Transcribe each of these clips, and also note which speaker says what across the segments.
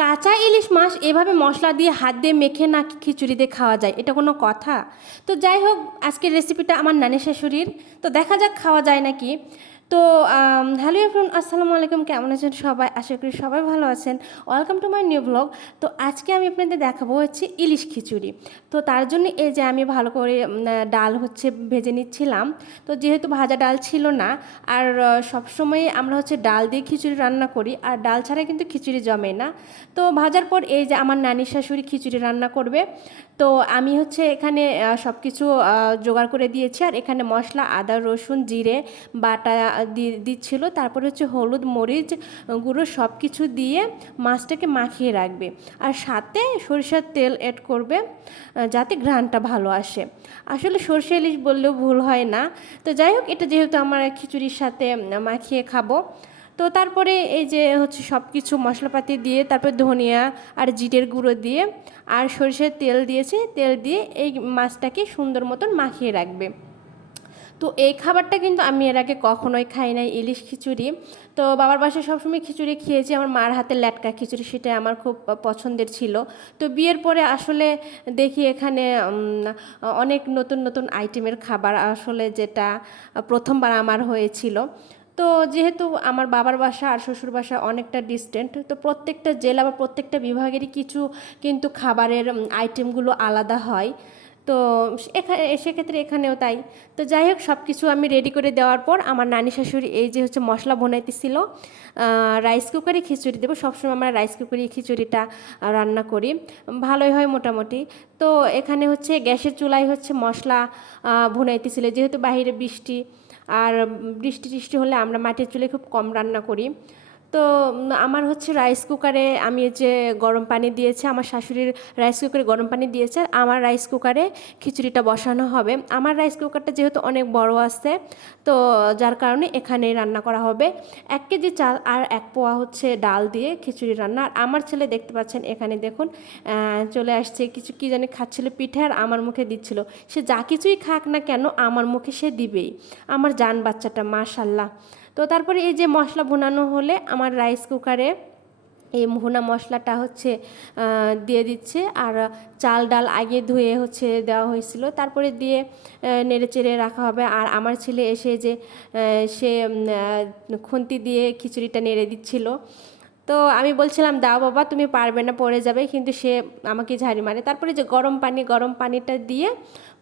Speaker 1: কাঁচা ইলিশ মাছ এভাবে মশলা দিয়ে হাত দিয়ে মেখে না খিচুড়ি দিয়ে খাওয়া যায়? এটা কোনো কথা? তো যাই হোক, আজকের রেসিপিটা আমার নানি শাশুড়ির। তো দেখা যাক খাওয়া যায় নাকি। তো হ্যালো এফরুন আসসালামু আলাইকুম। কেমন আছেন সবাই? আশা করি সবাই ভালো আছেন। Welcome to my new blog তো, আজকে আমি আপনাদের দেখাবো হচ্ছে ইলিশ খিচুড়ি। তো, তার জন্য এই যে আমি ভালো করে ডাল হচ্ছে ভেজে নিচ্ছিলাম। তো, যেহেতু ভাজা ডাল ছিল না, আর সবসময় আমরা হচ্ছে ডাল দিয়ে খিচুড়ি রান্না করি, আর ডাল ছাড়া কিন্তু খিচুড়ি জমে না। তো, ভাজার পর এই যে আমার নানি শাশুড়ি খিচুড়ি রান্না করবে। তো, আমি হচ্ছে এখানে সব কিছু জোগাড় করে দিয়েছি। আর এখানে মশলা, আদা, রসুন, জিরে, বাটা দিচ্ছিল। তারপরে হচ্ছে হলুদ, মরিচ গুঁড়ো সব কিছু দিয়ে মাছটাকে মাখিয়ে রাখবে। আর সাথে সরিষার তেল অ্যাড করবে, যাতে ঘ্রাণটা ভালো আসে। আসলে সরষে ইলিশ বললেও ভুল হয় না। তো যাই হোক, এটা যেহেতু আমার খিচুড়ির সাথে মাখিয়ে খাব। তো তারপরে এই যে হচ্ছে সব কিছু মশলাপাতি দিয়ে, তারপর ধনিয়া আর জিরের গুঁড়ো দিয়ে আর সরষের তেল দিয়েছে। তেল দিয়ে এই মাছটাকে সুন্দর মতন মাখিয়ে রাখবে। তো এই খাবারটা কিন্তু আমি এর আগে কখনোই খাই নাই, ইলিশ খিচুড়ি। তো বাবার বাসায় সবসময় খিচুড়ি খেয়েছি, আমার মার হাতে ল্যাটকা খিচুড়ি সেটা আমার খুব পছন্দের ছিল। তো বিয়ের পরে আসলে দেখি এখানে অনেক নতুন নতুন আইটেমের খাবার আসলে যেটা প্রথমবার আমার হয়েছিল। তো যেহেতু আমার বাবার বাসা আর শ্বশুর বাসা অনেকটা ডিস্টেন্ট তো প্রত্যেকটা জেলা বা প্রত্যেকটা বিভাগেরই কিছু কিন্তু খাবারের আইটেমগুলো আলাদা হয়। তো এখানে সেক্ষেত্রে এখানেও তাই। তো যাই হোক সব কিছু আমি রেডি করে দেওয়ার পর আমার নানি শাশুড়ি এই যে হচ্ছে মশলা বনাইতেছিল রাইস কুকারে খিচুড়ি দেবো। সবসময় আমরা রাইস কুকারে খিচুড়িটা রান্না করি। ভালোই হয় মোটামুটি। তো এখানে হচ্ছে গ্যাসের চুলায় হচ্ছে মশলা আহ, ভুনাইতেছিল। যেহেতু বাইরে বৃষ্টি আর বৃষ্টি টিষ্টি হলে আমরা মাটির চুলে খুব কম রান্না করি। তো আমার হচ্ছে রাইস কুকারে আমি যে গরম পানি দিয়েছি, আমার শাশুড়ির রাইস কুকারে গরম পানি দিয়েছে, আমার রাইস কুকারে খিচুড়িটা বসানো হবে। আমার রাইস কুকারটা যেহেতু অনেক বড় আছে, তো যার কারণে এখানে রান্না করা হবে। এক কেজি চাল আর এক পোয়া হচ্ছে ডাল দিয়ে খিচুড়ি রান্না। আর আমার ছেলে দেখতে পাচ্ছেন, এখানে দেখুন চলে আসছে। কিছু কি জানি খাচ্ছিল পিঠে আর আমার মুখে দিচ্ছিল। সে যা কিছুই খাক না কেন, আমার মুখে সে দিবেই। আমার জান বাচ্চাটা, মাশাল্লাহ। তো তারপরে এই যে মশলা ভুনানো হলে আমার রাইস কুকারে এই ভুনা মশলাটা হচ্ছে দিয়ে দিচ্ছে। আর চাল ডাল আগে ধুয়ে হচ্ছে দেওয়া হয়েছিল। তারপরে দিয়ে নেড়ে চেড়ে রাখা হবে। আর আমার ছেলে এসে যে সে খুন্তি দিয়ে খিচুড়িটা নেড়ে দিচ্ছিল। তো আমি বলছিলাম, দাও বাবা, তুমি পারবে না, পড়ে যাবে। কিন্তু সে আমাকে ঝাড়ি মারে। তারপরে যে গরম পানি, গরম পানিটা দিয়ে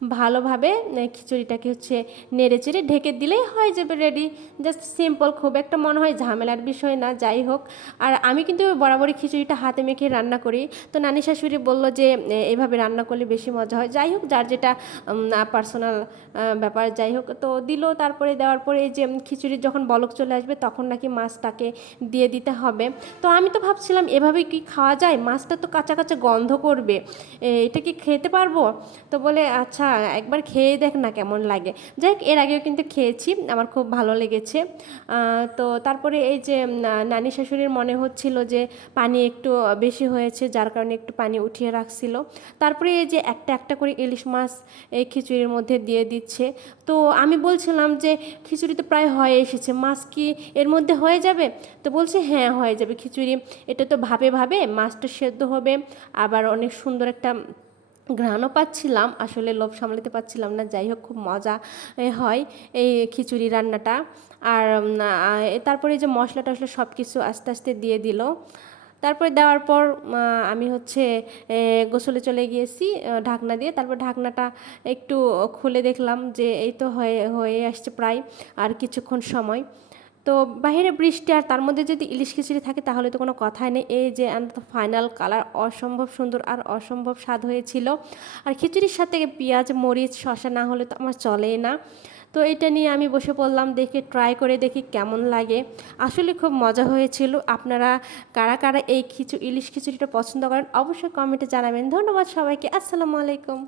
Speaker 1: ভালোভাবে খিচুড়িটাকে হচ্ছে নেড়ে চেড়ে ঢেকে দিলেই হয়ে যাবে রেডি জাস্ট সিম্পল খুব একটা মনে হয় ঝামেলার বিষয় না, যাই হোক। আর আমি কিন্তু বরাবরই খিচুড়িটা হাতে মেখে রান্না করি। তো নানি শাশুড়ি বলল যে এভাবে রান্না করলে বেশি মজা হয়। যাই হোক, যার যেটা পার্সোনাল ব্যাপার, যাই হোক। তো দিল, তারপরে দেওয়ার পরে এই যে খিচুড়ির যখন বলক চলে আসবে, তখন নাকি মাছটাকে দিয়ে দিতে হবে। তো আমি তো ভাবছিলাম, এভাবে কি খাওয়া যায়? মাছটা তো কাঁচা কাঁচা গন্ধ করবে। এটা কি খেতে পারব? তো বলে আচ্ছা একবার খেয়ে দেখ না কেমন লাগে। যাই হোক এর আগেও কিন্তু খেয়েছি, আমার খুব ভালো লেগেছে। তো তারপরে এই যে নানি শাশুড়ির মনে হচ্ছিল যে পানি একটু বেশি হয়েছে, যার কারণে একটু পানি উঠিয়ে রাখছিল। তারপরে এই যে একটা একটা করে ইলিশ মাছ এই খিচুড়ির মধ্যে দিয়ে দিচ্ছে। তো আমি বলছিলাম যে, খিচুড়ি তো প্রায় হয়ে এসেছে, মাছ কি এর মধ্যে হয়ে যাবে? তো বলছে হ্যাঁ হয়ে যাবে খিচুড়ি। এটা তো ভাবে ভাবে মাছটা সেদ্ধ হবে, আবার অনেক সুন্দর একটা ঘ্রাণও পাচ্ছিলাম, আসলে লোভ সামলাতে পারছিলাম না, যাই হোক খুব মজা হয় এই খিচুড়ি রান্নাটা। আর তারপরে যে মশলা টশলা সব কিছু আস্তে আস্তে দিয়ে দিল। তারপরে দেওয়ার পর আমি হচ্ছে গোসলে চলে গিয়েছি ঢাকনা দিয়ে। তারপর ঢাকনাটা একটু খুলে দেখলাম যে এই তো হয়ে হয়ে আসছে প্রায় আর কিছুক্ষণ সময়। তো বাইরে বৃষ্টি আর তার মধ্যে যদি ইলিশ খিচুড়ি থাকে, তাহলে তো কোনো কথাই নেই। এই যে ফাইনাল কালার, অসম্ভব সুন্দর আর অসম্ভব স্বাদ হয়েছিল। আর খিচুড়ির সাথে পেঁয়াজ, মরিচ, শসা না হলে তো আমার চলেই না। তো এটা নিয়ে আমি বসে পড়লাম, দেখে ট্রাই করে দেখি কেমন লাগে। আসলে খুব মজা হয়েছিল। আপনারা কারা কারা এই খিচু, ইলিশ খিচুড়িটা পছন্দ করেন, অবশ্যই কমেন্টে জানাবেন। ধন্যবাদ সবাইকে। আসসালামু আলাইকুম।